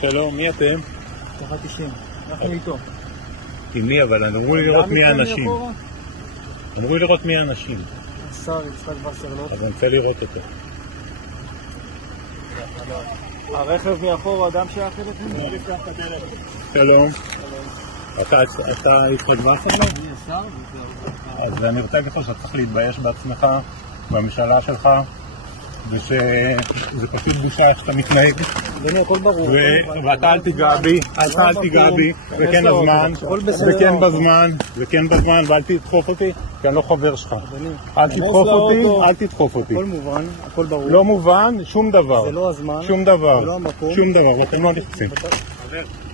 שלום, מי אתם? ככה 90, אנחנו איתו. עם מי אבל? אמרו לי לראות מי האנשים. אמרו לי לראות מי האנשים. השר יצחק וסרלוט. אז אני רוצה לראות אותו. הרכב מאחור, אדם שייך אליכם? שלום. אתה יצחק וסרלוט? אני השר. אז אני רוצה להגיד לך שאתה צריך להתבייש בעצמך, בממשלה שלך, ושזה פשוט בושה איך שאתה מתנהג. אדוני, הכל ברור. ואתה אל תיגע בי, אל תיגע בי, וכן הזמן, וכן בזמן, ואל תדחוף אותי, כי אני לא חבר שלך. אל תדחוף אותי. הכל מובן, הכל ברור. לא מובן, שום דבר. זה לא הזמן. שום דבר. זה לא המקום. שום דבר, ואתם לא נכנסים.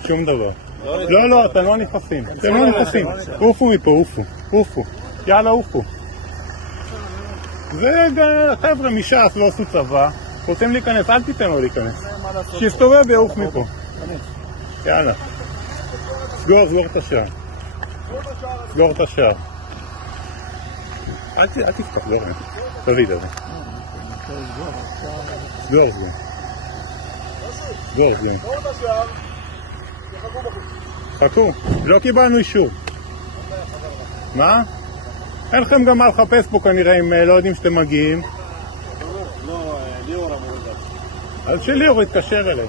שום דבר. לא, אתם לא נכנסים. אתם לא נכנסים. עופו מפה, עופו. יאללה, עופו. זה חבר'ה מש"ס לא עשו צבא, רוצים להיכנס, אל תיתן לו להיכנס. שיסתובב ויעוף מפה. יאללה. סגור את השער. סגור את השער. אל תפתח, תביא. סגור. חכו, לא קיבלנו אישור. מה? אין לכם גם מה לחפש פה כנראה אם לא יודעים שאתם מגיעים. לא, ליאור אמור לדעת. אז שליאור יתקשר אליי.